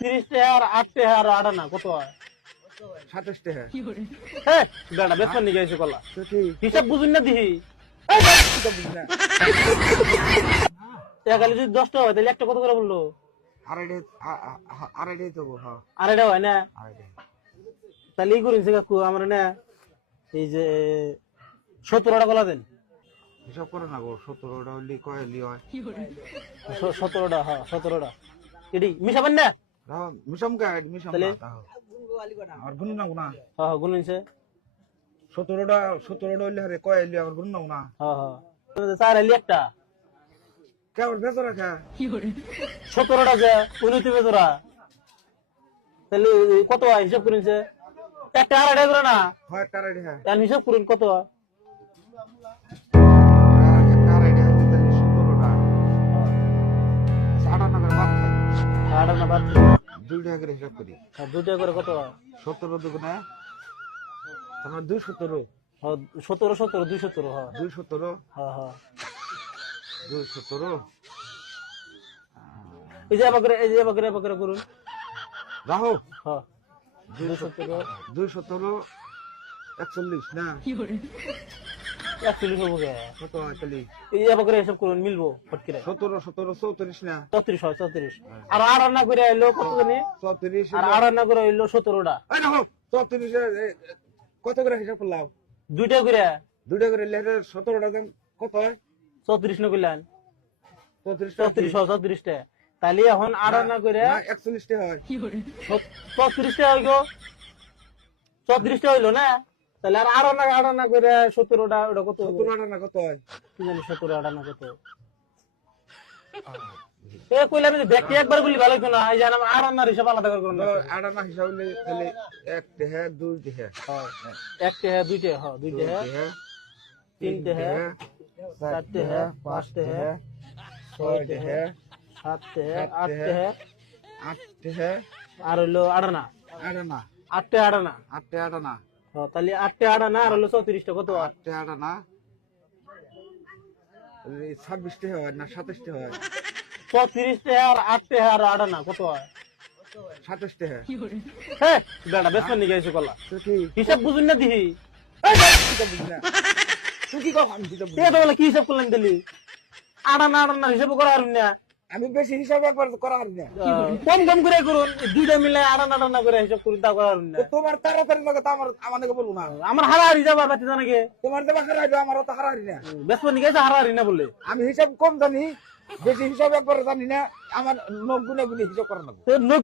30 টাকা আর 8 টাকা আর 8 আনা কত হয়? 27 টাকা। হ্যাঁ বেটা বেতন নিয়ে গেছে কলা তো কি হিসাব বুঝুন না দিহি এটা বুঝি না। টাকালে যদি 10 টাকা হয় তাহলে একটা কত করে বললো? আড়াইটাই তো হ্যাঁ আড়াইটা হয় না? আড়াইটাই। তাহলে এই করেছে কাকু আমার না এই যে 17টা কলা দেন। হিসাব করে না গো 17টা হলি কয়লি হয় 17টা হ্যাঁ 17টা এডি মিশাবেন না? রাও মিশাম কা মিশাম তাহলে? না তাও আর গুণ না গুনা হ্যাঁ হ্যাঁ গুনিছে 17টা হইলে আরে কয়লি আর গুণ না গুনা হ্যাঁ হ্যাঁ চার আলি একটা কেমন বেচা রাখা 17টা যে 29 বেজরা তাহলে কত হয় হিসাব করেছে? একটা আড়াইটা করে না হয় কারাইডে হ্যাঁ এখন হিসাব করুন কত হয়? কারাইডে হইলে তাহলে 17টা সাড়া না করে বাদ আড়া না বাদ 2 টাকা করে হিসাব করি আর 2 টাকা করে কত হয়? 17 দুগুণে তোমার 217 হ্যাঁ 17 17 217 হ্যাঁ 217 হ্যাঁ হ্যাঁ 217 এই যে বাকরে করুন রাহো হ্যাঁ 217 217 41 না 41 হবে কত হয় তাহলে এই যে বাকরে হিসাব করুন মিলবো ফটকিরে 17 17 34 না 34 হয় 34 আর আড়া না করে আইলো কত জানি 34 আর আড়া না করে আইলো 17টা এই রাহো 34 কত করে হিসাব করলাম 2 টাকা করে 2 টাকা করে লেটার 17টা দাম কত হয় 34 না কইলেন 34 34 টা তাহলে এখন আড়া না করে না 41 টা হয় 34 টা হইলো 34 টা হইলো না তাহলে আর আড়া না করে 17টা ওটা কত হইবো? 17টা না কত হয় কি জানি 17 আড়া না কত এ কইলাম যে দেখতে একবার বলি ভালো হতো না এই জানা আড়া না হিসাব আলাদা করে করুন না আড়া না হিসাব হইলে তাহলে 1 টাকা 2 টাকা হ্যাঁ 1 টাকা 2 টাকা হ্যাঁ 2 টাকা 3 টাকা 4 টাকা 5 টাকা 6 টাকা 7 টাকা 8 টাকা 8 টাকা আর হইলো আড়া না আড়া না 8 টাকা আড়া না 8 টাকা আড়া না হ্যাঁ তাহলে 8 টাকা আড়া না আর হলো 34 টা কত হয়? 8 টাকা আড়া না 26 টাকা হয় না 27 টাকা হয় 34 টাকা আর 8 টাকা আর আড়া না কত হয়? 27 টাকা হ্যাঁ বেটা বেতন নিয়ে গেছে কলা তো কি হিসাব বুঝুন না দিহি এটা বুঝি না তুই কি কখন দিতে এ তো বলে কি হিসাব করলেন দিলি আড়া না হিসাব করা আর না আমি বেশি হিসাব একবার করা হারি না কম কম করে করুন দুইটা মিলে আড়া না করে হিসাব করুন তা করা আর না তো তোমার তাড়াতাড়ি লাগে তো আমার নাকি বলবো না আমার হারা হারি যাবার বাতি জানাকে তোমার দেবা হারাইলো আমার তো হারাই না বেতন নিয়ে গেছে হারা হারি না বলে আমি হিসাব কম জানি বেশি হিসাব একবার জানি না আমার নখ গুনে গুনে হিসাব করা লাগবে